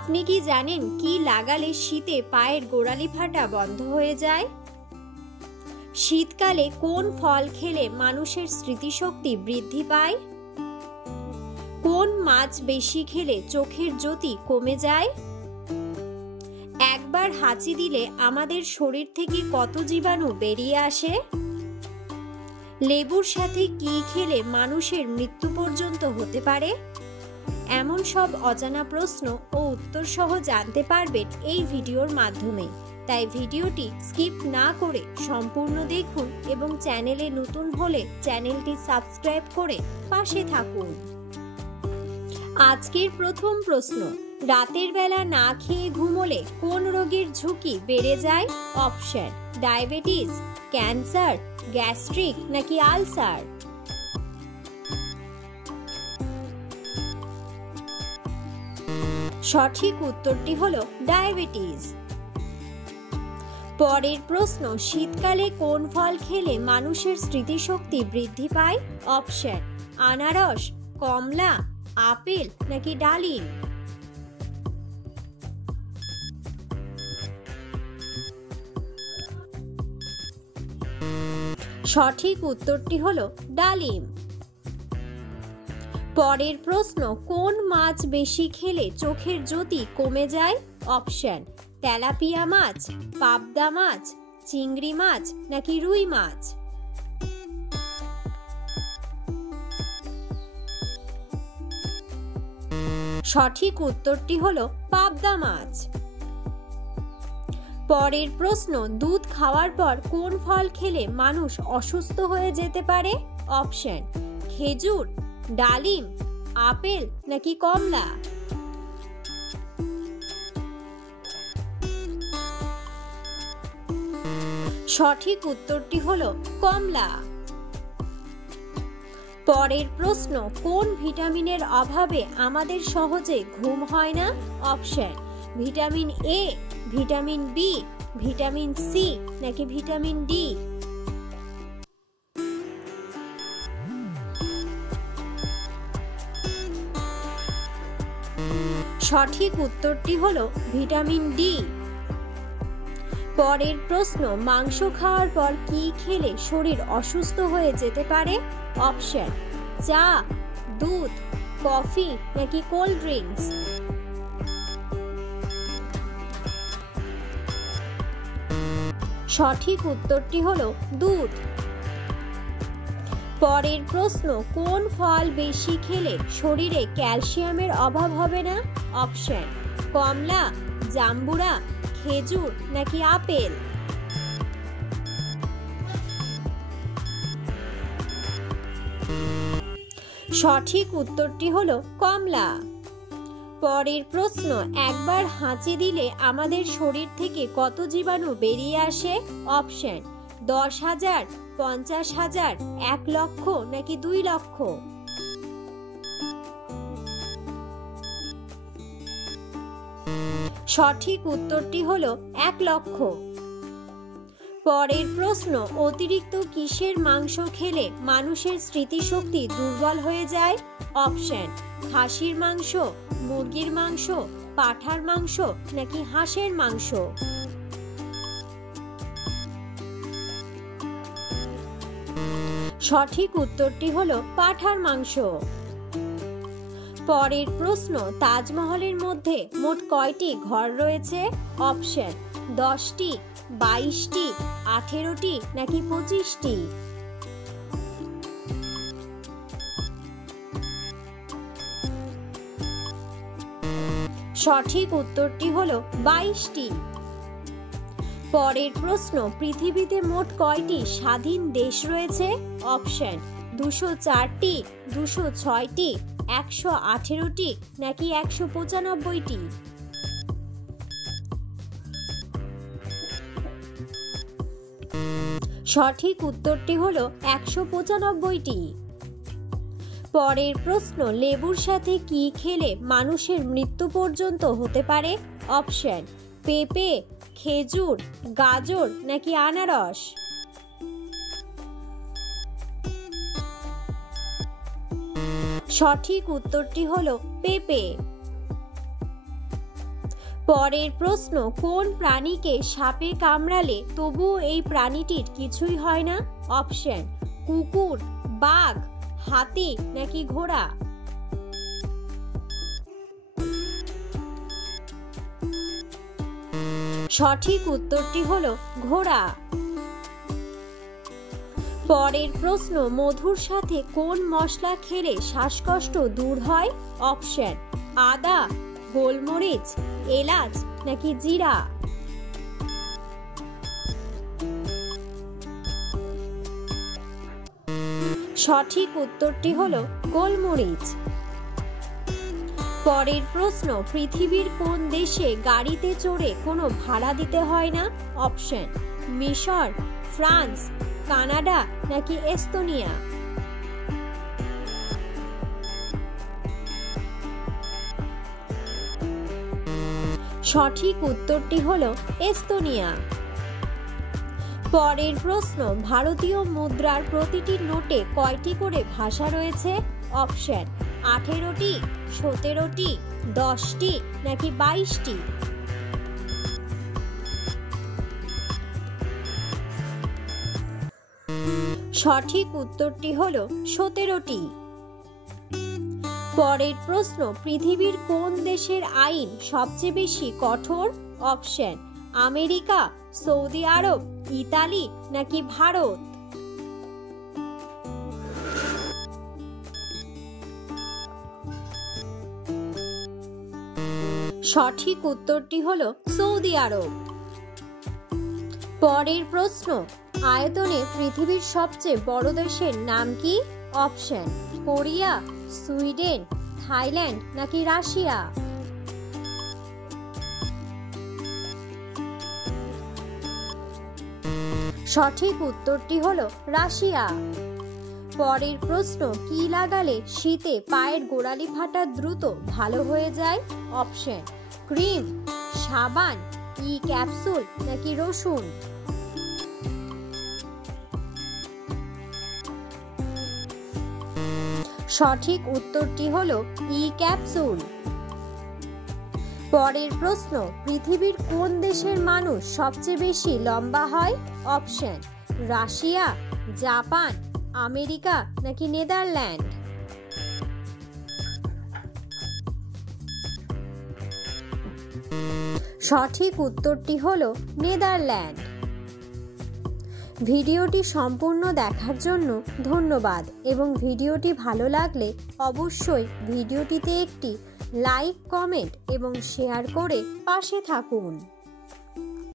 আপনি কি জানেন কি লাগালে শীতে পায়ের গোড়ালি ফাটা বন্ধ হয়ে যায়? শীতকালে কোন ফল খেলে মানুষের স্মৃতিশক্তি বৃদ্ধি পায়? কোন মাছ বেশি খেলে চোখের জ্যোতি কমে যায়? একবার হাঁচি দিলে আমাদের শরীর থেকে কত জীবাণু বেরিয়ে আসে? লেবুর সাথে কি খেলে মানুষের মৃত্যু পর্যন্ত হতে পারে? এমন সব অজানা প্রশ্ন ও উত্তর সহ জানতে পারবেন এই ভিডিওর মাধ্যমে। তাই ভিডিওটি স্কিপ না করে সম্পূর্ণ দেখুন এবং চ্যানেলে নতুন হলে চ্যানেলটি সাবস্ক্রাইব করে পাশে থাকুন। আজকের প্রথম প্রশ্ন, রাতের বেলা না খেয়ে ঘুমোলে কোন রোগের ঝুঁকি বেড়ে যায়? অপশন: ডায়াবেটিস, ক্যান্সার, গ্যাস্ট্রিক নাকি আলসার? সঠিক উত্তরটি হলো ডায়াবেটিস। পরের প্রশ্ন, শীতকালে কোন ফল খেলে মানুষের স্মৃতিশক্তি বৃদ্ধি পায়? অপশন: আনারস, কমলা, আপেল নাকি ডালিম? সঠিক উত্তরটি হলো ডালিম। পরের প্রশ্ন, কোন মাছ বেশি খেলে চোখের জ্যোতি কমে যায়? অপশন: তেলাপিয়া মাছ, পাবদা মাছ, চিংড়ি মাছ নাকি রুই মাছ? সঠিক উত্তরটি হলো পাবদা মাছ। পরের প্রশ্ন, দুধ খাওয়ার পর কোন ফল খেলে মানুষ অসুস্থ হয়ে যেতে পারে? অপশন: খেজুর, ডালিম, আপেল নাকি কমলা? সঠিক উত্তরটি হলো কমলা। পরের প্রশ্ন, কোন ভিটামিনের অভাবে আমাদের সহজে ঘুম হয় না? Option: vitamin A, vitamin B, vitamin C নাকি ভিটামিন ডি? সঠিক উত্তরটি হলো ভিটামিন ডি। পরের প্রশ্ন, মাংস খাওয়ার পর কি খেলে শরীর অসুস্থ হয়ে যেতে পারে? অপশন: চা, দুধ, কফি নাকি কোল্ড ড্রিঙ্কস? সঠিক উত্তরটি হলো দুধ। পরের প্রশ্ন, কোন ফল বেশি খেলে শরীরে ক্যালসিয়ামের অভাব হবে না? অপশন: কমলা, জাম্বুরা, খেজুর নাকি আপেল? সঠিক উত্তরটি হলো কমলা। পরের প্রশ্ন, একবার হাঁচি দিলে আমাদের শরীর থেকে কত জীবাণু বেরিয়ে আসে? অপশন: 10,000, 50,000, 1 লক্ষ নাকি 2 লক্ষ? সঠিক উত্তরটি হলো 1 লক্ষ। পরের প্রশ্ন, অতিরিক্ত কিসের মাংস খেলে মানুষের স্মৃতিশক্তি দুর্বল হয়ে যায়? অপশন: খাসির মাংস, মুরগির মাংস, পাঁঠার মাংস নাকি হাঁসের মাংস? সঠিক উত্তরটি হলো পাঁঠার মাংস। পরের প্রশ্ন, তাজমহলের মধ্যে মোট কয়টি ঘর রয়েছে? অপশন: 10টি, 22টি, 18টি নাকি 25টি? সঠিক উত্তরটি হলো 22টি। পরের প্রশ্ন, পৃথিবীতে মোট কয়টি স্বাধীন দেশ রয়েছে? অপশন: 204টি, 206টি, 118টি নাকি 195টি? সঠিক উত্তরটি হলো 195টি। পরের প্রশ্ন, লেবুর সাথে কি খেলে মানুষের মৃত্যু পর্যন্ত হতে পারে? অপশন: পেঁপে, খেজুর, গাজর নাকি আনারস? সঠিক উত্তরটি হলো পেঁপে। পরের প্রশ্ন, কোন প্রাণীকে সাপে কামড়ালে তবুও এই প্রাণীটির কিছুই হয় না? অপশন: কুকুর, বাঘ, হাতি নাকি ঘোড়া? সঠিক উত্তরটি হলো ঘোড়া। পরের প্রশ্ন, মধুর সাথে কোন মশলা খেলে শ্বাসকষ্ট দূর হয়? অপশন: আদা, গোলমরিচ, এলাচ নাকি জিরা? সঠিক উত্তরটি হলো গোলমরিচ। পরের প্রশ্ন, পৃথিবীর কোন দেশে গাড়িতে চড়ে কোনো ভাড়া দিতে হয় না? অপশন: মিশর, ফ্রান্স, কানাডা নাকি এস্তোনিয়া? সঠিক উত্তরটি হলো এস্তোনিয়া। পরের প্রশ্ন, ভারতীয় মুদ্রার প্রতিটি নোটে কয়টি করে ভাষা রয়েছে? অপশন: 18টি, 17টি, 10টি নাকি 22টি? সঠিক উত্তরটি হলো 17টি। পরের প্রশ্ন, পৃথিবীর কোন দেশের আইন সবচেয়ে বেশি কঠোর? অপশন: আমেরিকা, সৌদি আরব, ইতালি নাকি ভারত? সঠিক উত্তরটি হলো সৌদি আরব। পরের প্রশ্ন, আয়তনে পৃথিবীর সবচেয়ে বড় দেশের নাম কি? অপশন: কোরিয়া, সুইডেন, থাইল্যান্ড নাকি রাশিয়া? সঠিক উত্তরটি হলো রাশিয়া। পরের প্রশ্ন, কি লাগালে শীতে পায়ের গোড়ালি ফাটা দ্রুত ভালো হয়ে যায়? অপশন: ক্রিম, সাবান, ক্যাপসুল নাকি রসুন? সঠিক উত্তরটি হলো ক্যাপসুল। পরের প্রশ্ন, পৃথিবীর কোন দেশের মানুষ সবচেয়ে বেশি লম্বা হয়? অপশন: রাশিয়া, জাপান, আমেরিকা নাকি নেদারল্যান্ড? সঠিক উত্তরটি হলো নেদারল্যান্ড। ভিডিওটি সম্পূর্ণ দেখার জন্য ধন্যবাদ এবং ভিডিওটি ভালো লাগলে অবশ্যই ভিডিওটিতে একটি লাইক, কমেন্ট এবং শেয়ার করে পাশে থাকুন।